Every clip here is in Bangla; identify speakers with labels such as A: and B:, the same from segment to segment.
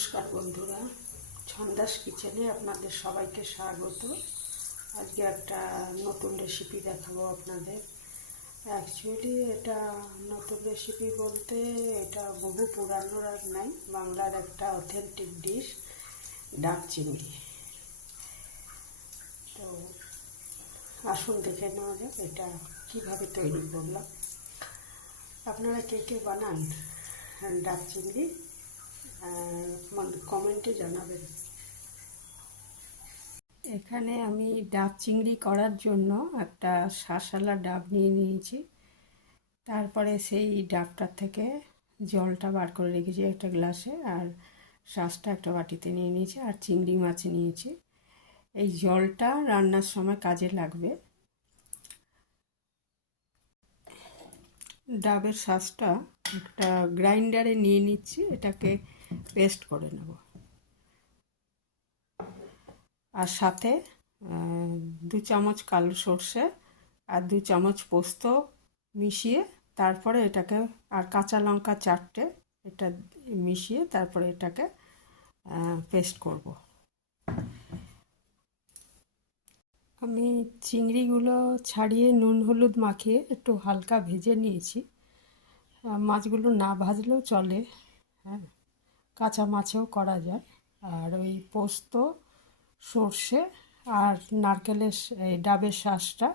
A: নমস্কার বন্ধুরা। ছন্দাস কিচেনে আপনাদের সবাইকে স্বাগত। আজকে একটা নতুন রেসিপি দেখাবো আপনাদের। অ্যাকচুয়ালি এটা নতুন রেসিপি বলতে এটা বহু পুরানো রান্নাই বাংলার একটা অথেন্টিক ডিশ ডাক চিংড়ি তো আসুন দেখে নেওয়া যাক এটা কীভাবে তৈরি করলাম। আপনারা কে কে বানান ডাক চিংড়ি কমেন্টে জানাবেন। এখানে আমি ডাব চিংড়ি করার জন্য একটা শাঁসালা ডাব নিয়ে নিয়েছি। তারপরে সেই ডাবটার থেকে জলটা বার করে রেখেছি একটা গ্লাসে আর শাঁসটা একটা বাটিতে নিয়ে নিয়েছি আর চিংড়ি মাছ নিয়েছি। এই জলটা রান্নার সময় কাজে লাগবে। ডাবের শাঁসটা একটা গ্রাইন্ডারে নিয়ে নিচ্ছি। এটাকে পেস্ট করে নেব। আর সাথে দু চামচ কালো সর্ষে আর দু চামচ পোস্ত মিশিয়ে তারপরে এটাকে, আর কাঁচা লঙ্কা চারটে এটা মিশিয়ে তারপরে এটাকে পেস্ট করব। আমি চিংড়িগুলো ছাড়িয়ে নুন হলুদ মাখিয়ে একটু হালকা ভেজে নিয়েছি। মাছগুলো না ভাজলেও চলে হ্যাঁ। কাঁচা মাছেও করা যায়। আর ওই পোস্ত, সর্ষে আর নারকেলের এই ডাবের শাঁসটা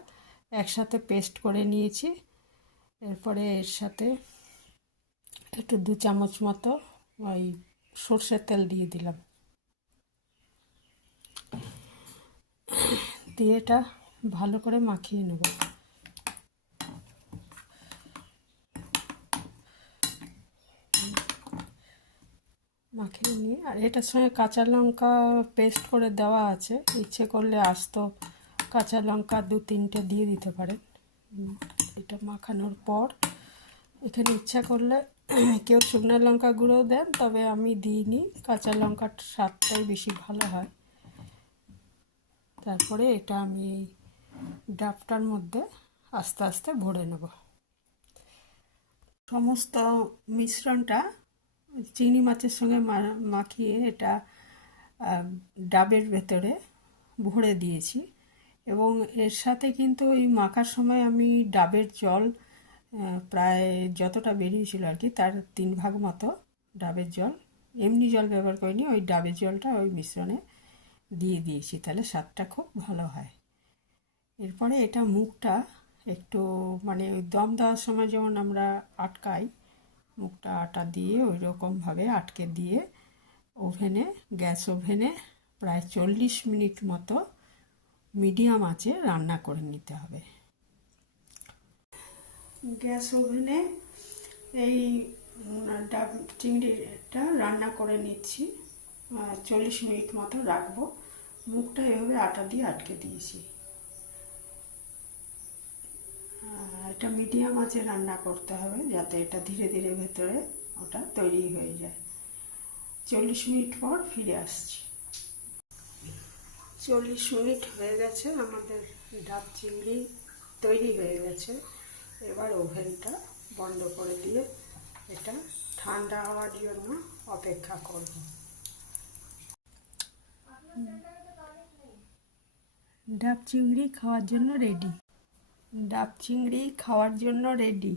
A: একসাথে পেস্ট করে নিয়েছি। এরপরে এর সাথে একটু দু চামচ মতো ওই সর্ষের তেল দিয়ে দিলাম। দিয়ে এটা ভালো করে মাখিয়ে নেব। মাখিয়ে নিয়ে আর এটার সঙ্গে কাঁচা লঙ্কা পেস্ট করে দেওয়া আছে। ইচ্ছে করলে আস্ত কাঁচা লঙ্কা দু তিনটে দিয়ে দিতে পারেন। এটা মাখানোর পর এখানে ইচ্ছা করলে কেউ শুকনো লঙ্কা গুঁড়োও দেন, তবে আমি দিইনি। কাঁচা লঙ্কার স্বাদটাই বেশি ভালো হয়। তারপরে এটা আমি ডাবটার মধ্যে আস্তে আস্তে ভরে নেব। সমস্ত মিশ্রণটা চিংড়ি মাছের সঙ্গে মাখিয়ে এটা ডাবের ভেতরে ভরে দিয়েছি। এবং এর সাথে কিন্তু ওই মাখার সময় আমি ডাবের জল প্রায় যতটা বেরিয়েছিল আর কি, তার তিন ভাগ মতো ডাবের জল, এমনি জল ব্যবহার করিনি, ওই ডাবের জলটা ওই মিশ্রণে দিয়ে দিয়েছি, তাহলে স্বাদটা খুব ভালো হয়। এরপরে এটা মুখটা একটু মানে ওই দম দেওয়ার সময় যেমন আমরা আটকাই মুখটা আটা দিয়ে ওই রকমভাবে আটকে দিয়ে ওভেনে, গ্যাস ওভেনে প্রায় চল্লিশ মিনিট মতো মিডিয়াম আঁচে রান্না করে নিতে হবে। গ্যাস ওভেনে এই ডাব, চিংড়িটা রান্না করে নিচ্ছি। চল্লিশ মিনিট মতো রাখব। মুখটা এভাবে আটা দিয়ে আটকে দিয়েছি এটা মিডিয়াম আঁচে রান্না করতে হবে যাতে এটা ধীরে ধীরে ভেতরে ওটা তৈরি হয়ে যায়। চল্লিশ মিনিট পর ফিরে আসছি। চল্লিশ মিনিট হয়ে গেছে, আমাদের ডাব চিংড়ি তৈরি হয়ে গেছে। এবার ওভেনটা বন্ধ করে দিয়ে এটা ঠান্ডা হওয়ার জন্য অপেক্ষা করব। ডাব চিংড়ি খাওয়ার জন্য রেডি। ডাব চিংড়ি খাওয়ার জন্য রেডি